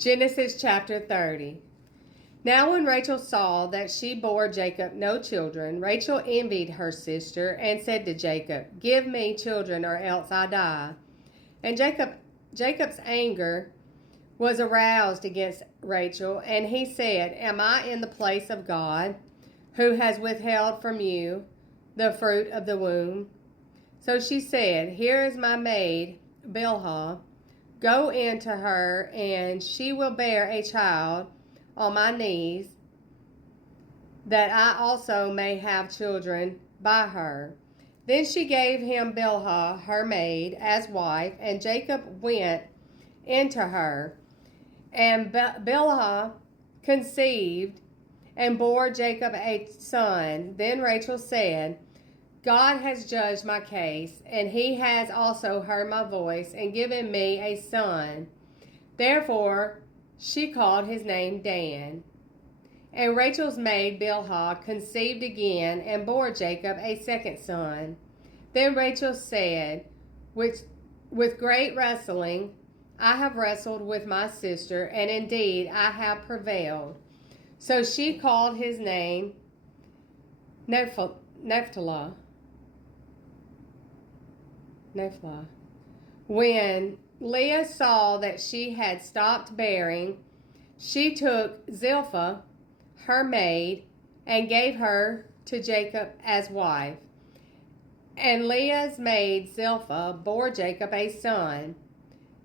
Genesis chapter 30. Now when Rachel saw that she bore Jacob no children, Rachel envied her sister and said to Jacob, "Give me children or else I die." And Jacob's anger was aroused against Rachel, and he said, "Am I in the place of God, who has withheld from you the fruit of the womb?" So she said, "Here is my maid, Bilhah. Go in to her, and she will bear a child on my knees, that I also may have children by her." Then she gave him Bilhah, her maid, as wife, and Jacob went into her. And Bilhah conceived and bore Jacob a son. Then Rachel said, "God has judged my case, and he has also heard my voice and given me a son." Therefore she called his name Dan. And Rachel's maid Bilhah conceived again and bore Jacob a second son. Then Rachel said, with great wrestling, I have wrestled with my sister, and indeed I have prevailed. So she called his name Naphtali. When Leah saw that she had stopped bearing, she took Zilpah, her maid, and gave her to Jacob as wife. And Leah's maid Zilpah bore Jacob a son.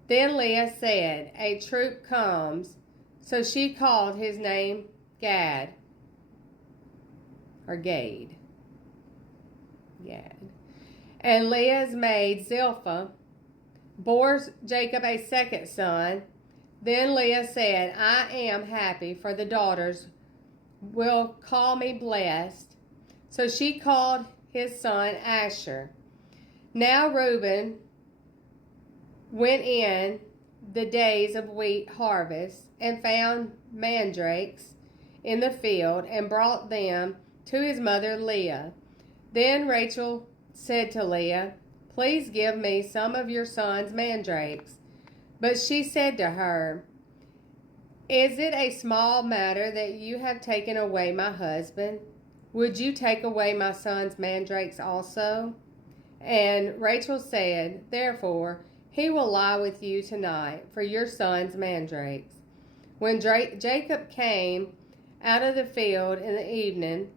Then Leah said, "A troop comes." So she called his name Gad, or Gad. And Leah's maid Zilpah bore Jacob a second son. Then Leah said, "I am happy, for the daughters will call me blessed." So she called his son Asher. Now Reuben went in the days of wheat harvest and found mandrakes in the field and brought them to his mother Leah. Then Rachel said to Leah, "Please give me some of your son's mandrakes." But she said to her, "Is it a small matter that you have taken away my husband? Would you take away my son's mandrakes also?" And Rachel said, "Therefore he will lie with you tonight for your son's mandrakes." When Jacob came out of the field in the evening,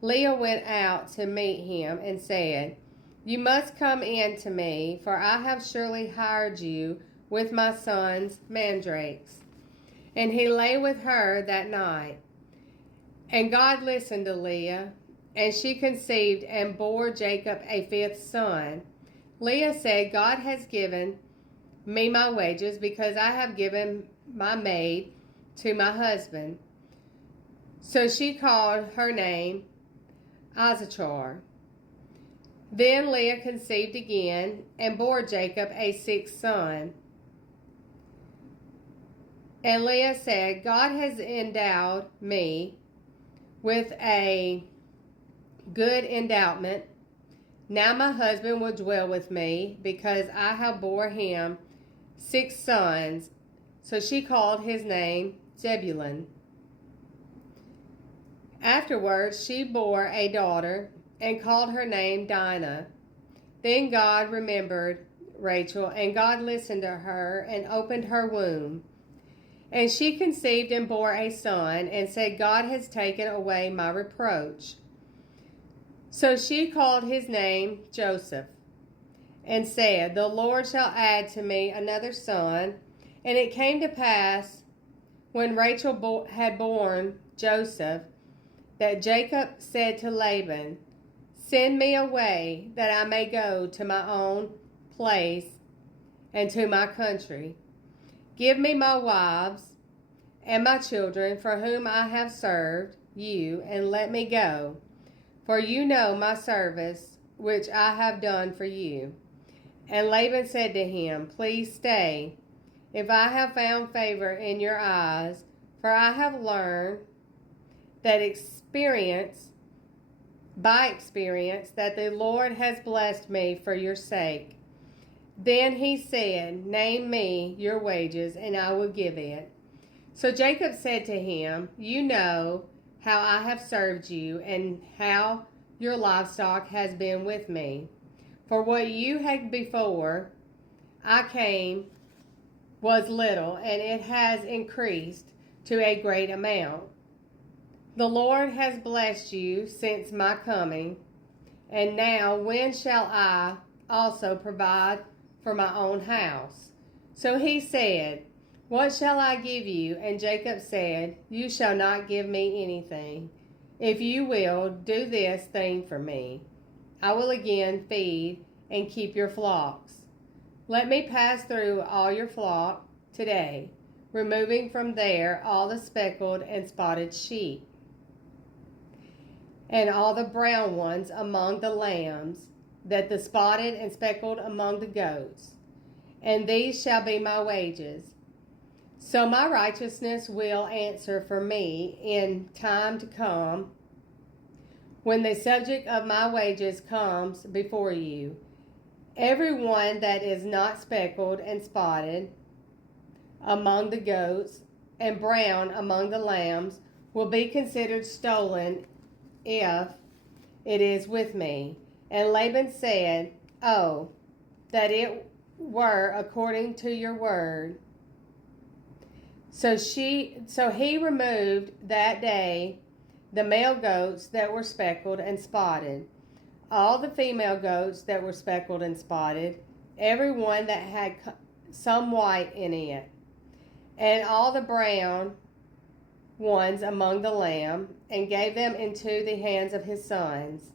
Leah went out to meet him and said, "You must come in to me, for I have surely hired you with my son's mandrakes." And he lay with her that night. And God listened to Leah, and she conceived and bore Jacob a fifth son. Leah said, "God has given me my wages, because I have given my maid to my husband." So she called her name Issachar. Then Leah conceived again and bore Jacob a sixth son. And Leah said, "God has endowed me with a good endowment. Now my husband will dwell with me, because I have bore him six sons." So she called his name Zebulun. Afterwards she bore a daughter and called her name Dinah. Then God remembered Rachel, and God listened to her and opened her womb. And she conceived and bore a son, and said, "God has taken away my reproach." So she called his name Joseph, and said, "The Lord shall add to me another son." And it came to pass, when Rachel had borne Joseph, that Jacob said to Laban, "Send me away, that I may go to my own place and to my country. Give me my wives and my children, for whom I have served you, and let me go. For you know my service, which I have done for you." And Laban said to him, "Please stay, if I have found favor in your eyes, for I have learned that by experience, that the Lord has blessed me for your sake." Then he said, "Name me your wages, and I will give it." So Jacob said to him, "You know how I have served you, and how your livestock has been with me. For what you had before I came was little, and it has increased to a great amount. The Lord has blessed you since my coming, and now when shall I also provide for my own house?" So he said, "What shall I give you?" And Jacob said, "You shall not give me anything. If you will do this thing for me, I will again feed and keep your flocks. Let me pass through all your flock today, removing from there all the speckled and spotted sheep, and all the brown ones among the lambs, that the spotted and speckled among the goats. And these shall be my wages. So my righteousness will answer for me in time to come, when the subject of my wages comes before you. Every one that is not speckled and spotted among the goats, and brown among the lambs, will be considered stolen if it is with me." And Laban said, "Oh, that it were according to your word." So he removed that day the male goats that were speckled and spotted, all the female goats that were speckled and spotted, every one that had some white in it, and all the brown ones among the lamb, and gave them into the hands of his sons.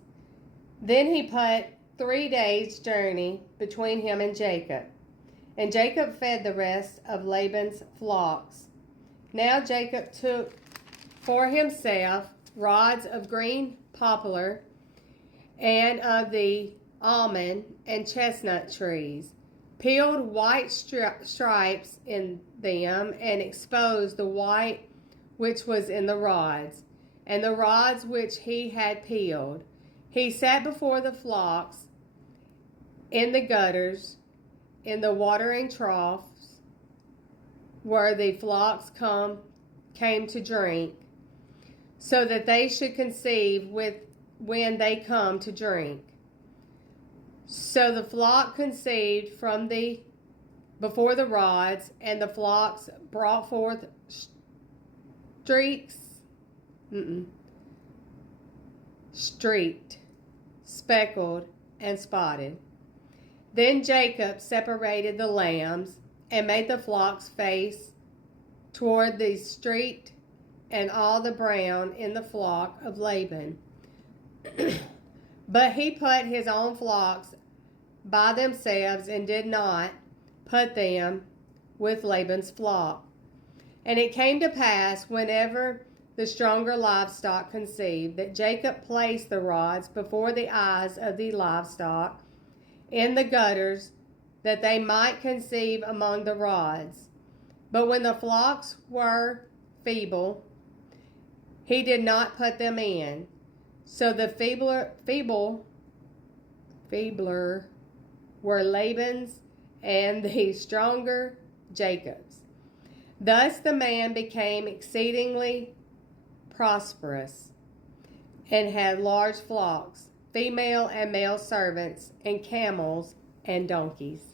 Then he put 3 days' journey between him and Jacob. And Jacob fed the rest of Laban's flocks. Now Jacob took for himself rods of green poplar and of the almond and chestnut trees, peeled white stripes in them, and exposed the white which was in the rods, and the rods which he had peeled. He sat before the flocks in the gutters, in the watering troughs, where the flocks came to drink, so that they should conceive when they come to drink. So the flock conceived before the rods, and the flocks brought forth streaked, speckled, and spotted. Then Jacob separated the lambs and made the flocks face toward the streaked, and all the brown in the flock of Laban. But he put his own flocks by themselves, and did not put them with Laban's flock. And it came to pass, whenever the stronger livestock conceived, that Jacob placed the rods before the eyes of the livestock in the gutters, that they might conceive among the rods. But when the flocks were feeble, he did not put them in. So the feebler were Laban's, and the stronger Jacob's. Thus the man became exceedingly prosperous, and had large flocks, female and male servants, and camels and donkeys.